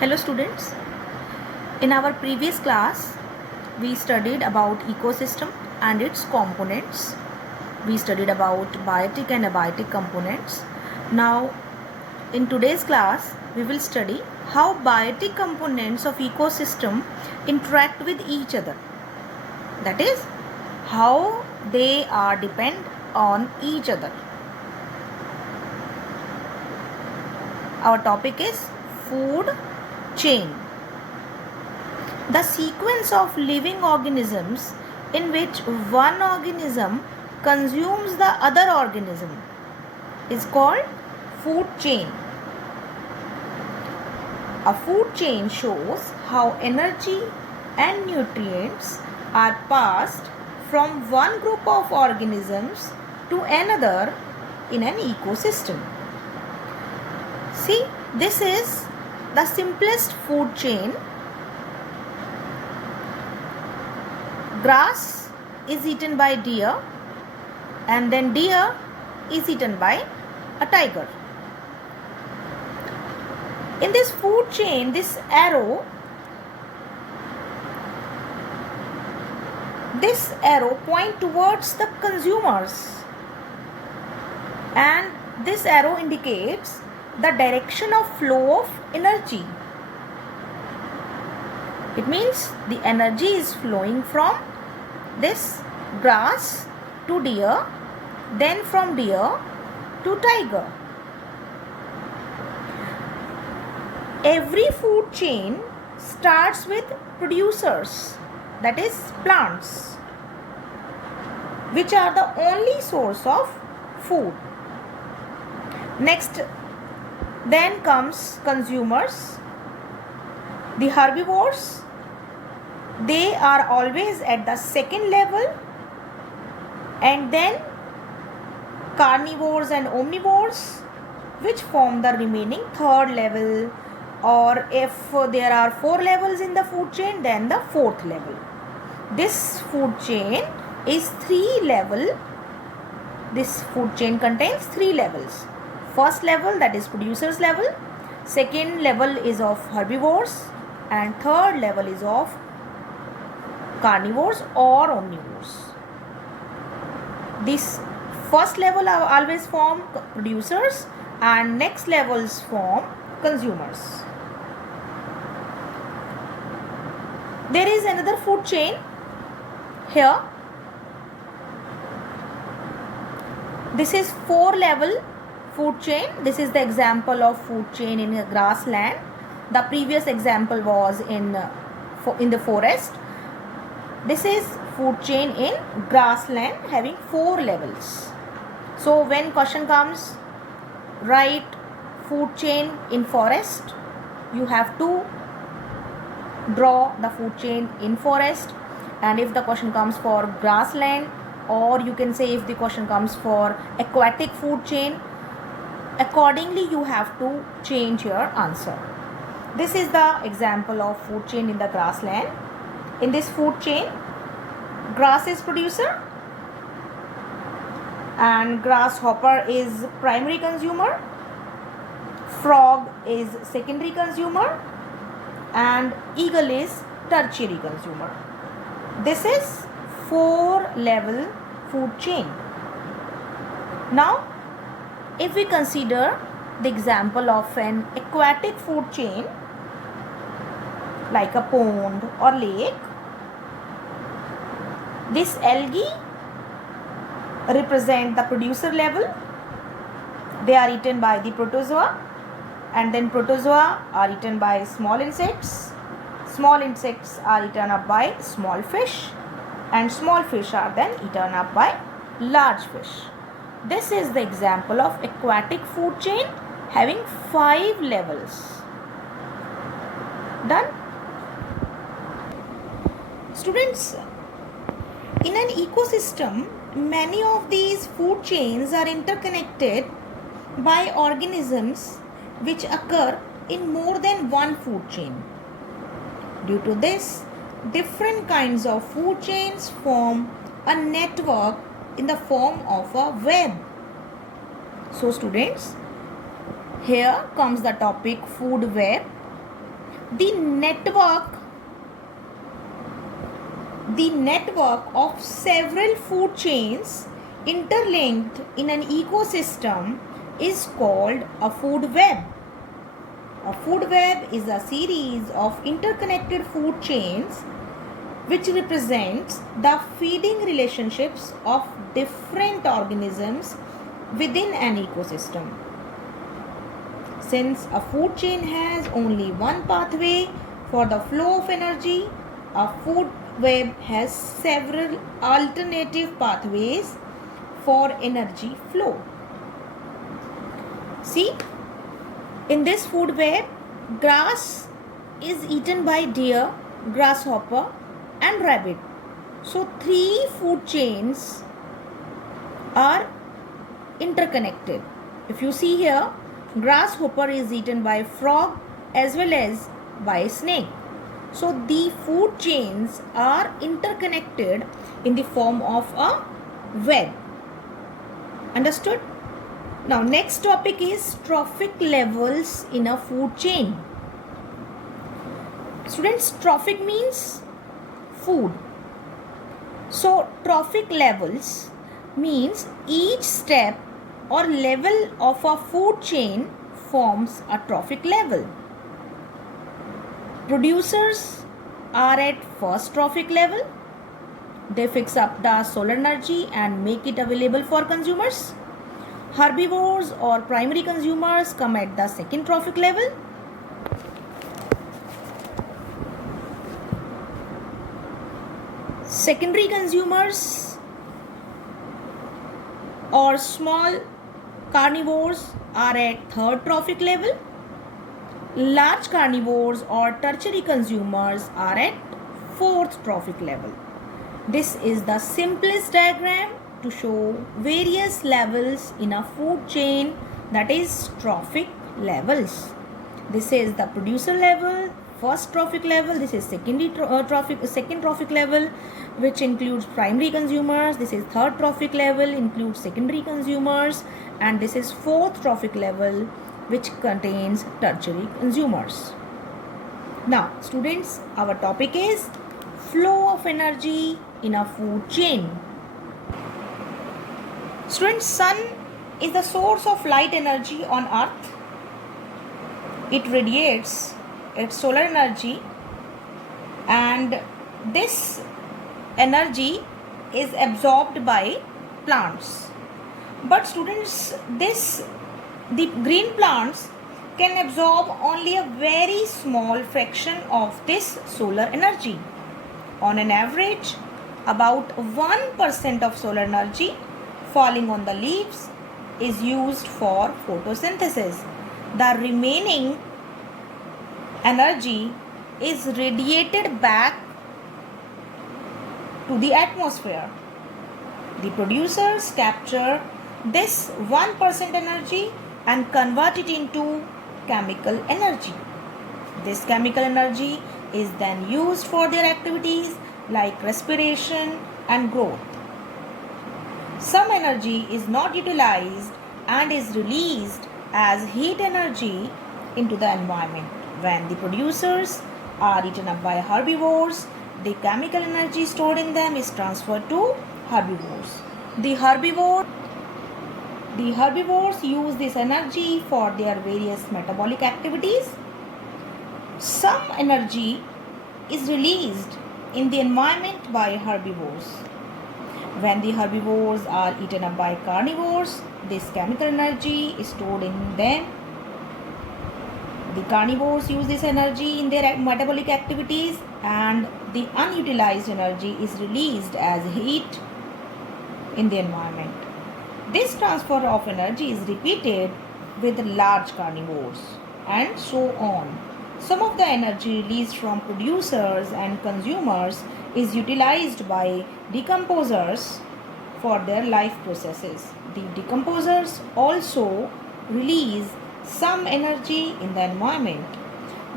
Hello students, in our previous class we studied about ecosystem and its components. We studied about biotic and abiotic components. Now in today's class we will study how biotic components of ecosystem interact with each other. That is how they are depend on each other. Our topic is food chain. The sequence of living organisms in which one organism consumes the other organism is called food chain. A food chain shows how energy and nutrients are passed from one group of organisms to another in an ecosystem. See, this is the simplest food chain. Grass is eaten by deer and then deer is eaten by a tiger. In this food chain, this arrow points towards the consumers, and this arrow indicates the direction of flow of energy. It means the energy is flowing from this grass to deer, then from deer to tiger. Every food chain starts with producers, that is plants, which are the only source of food. Next, then comes consumers, the herbivores. They are always at the second level, and then carnivores and omnivores, which form the remaining third level, or if there are 4 levels in the food chain, then the fourth level. This food chain is 3 level. This food chain contains 3 levels. First level, that is producers level. Second level is of herbivores, and third level is of carnivores or omnivores. This first level always form producers, and next levels form consumers. There is another food chain here. This is 4 level food chain. This is the example of food chain in a grassland. The previous example was in the forest. This is food chain in grassland having 4 levels. So when question comes, write food chain in forest, you have to draw the food chain in forest. And if the question comes for grassland, or you can say if the question comes for aquatic food chain, accordingly you have to change your answer. This is the example of food chain in the grassland. In this food chain, grass is producer and grasshopper is primary consumer, frog is secondary consumer, and eagle is tertiary consumer. This is 4 level food chain. Now if we consider the example of an aquatic food chain like a pond or lake, this algae represent the producer level. They are eaten by the protozoa, and then protozoa are eaten by small insects. Small insects are eaten up by small fish, and small fish are then eaten up by large fish. This is the example of aquatic food chain having 5 levels. Done? Students, in an ecosystem, many of these food chains are interconnected by organisms which occur in more than one food chain. Due to this, different kinds of food chains form a network in the form of a web. So students, here comes the topic food web. The network of several food chains interlinked in an ecosystem is called a food web. A food web is a series of interconnected food chains which represents the feeding relationships of different organisms within an ecosystem. Since a food chain has only one pathway for the flow of energy, a food web has several alternative pathways for energy flow. See, in this food web, grass is eaten by deer, grasshopper and rabbit. So 3 food chains are interconnected. If you see here, grasshopper is eaten by frog as well as by snake. So the food chains are interconnected in the form of a web. Understood? Now next topic is trophic levels in a food chain. Students, trophic means food. So trophic levels means each step or level of a food chain forms a trophic level. Producers are at first trophic level. They fix up the solar energy and make it available for consumers. Herbivores or primary consumers come at the second trophic level. Secondary consumers or small carnivores are at third trophic level. Large carnivores or tertiary consumers are at fourth trophic level. This is the simplest diagram to show various levels in a food chain, that is trophic levels. This is the producer level, first trophic level. This is second trophic level, which includes primary consumers. This is third trophic level, includes secondary consumers, and this is fourth trophic level, which contains tertiary consumers. Now students, our topic is flow of energy in a food chain. Students, sun is the source of light energy on earth. It radiates its solar energy, and this energy is absorbed by plants. But students, the green plants can absorb only a very small fraction of this solar energy. On an average, about 1% of solar energy falling on the leaves is used for photosynthesis. The remaining energy is radiated back to the atmosphere. The producers capture this 1% energy and convert it into chemical energy. This chemical energy is then used for their activities like respiration and growth. Some energy is not utilized and is released as heat energy into the environment. When the producers are eaten up by herbivores, the chemical energy stored in them is transferred to herbivores. The herbivores use this energy for their various metabolic activities. Some energy is released in the environment by herbivores. When the herbivores are eaten up by carnivores, this chemical energy is stored in them. The carnivores use this energy in their metabolic activities, and the unutilized energy is released as heat in the environment. This transfer of energy is repeated with large carnivores, and so on. Some of the energy released from producers and consumers is utilized by decomposers for their life processes. The decomposers also release some energy in the environment.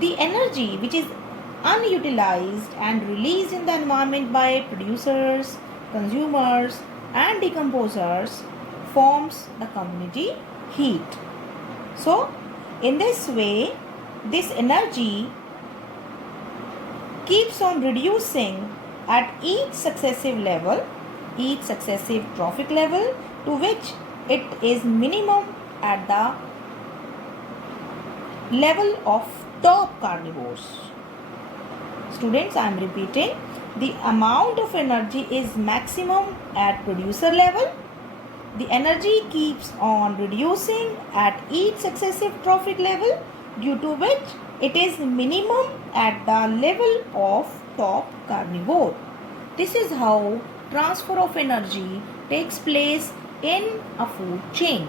The energy which is unutilized and released in the environment by producers, consumers and decomposers forms the community heat. So in this way, this energy keeps on reducing at each successive level, each successive trophic level, to which it is minimum at the level of top carnivores. Students, I am repeating, the amount of energy is maximum at producer level. The energy keeps on reducing at each successive trophic level, due to which it is minimum at the level of top carnivore. This is how transfer of energy takes place in a food chain.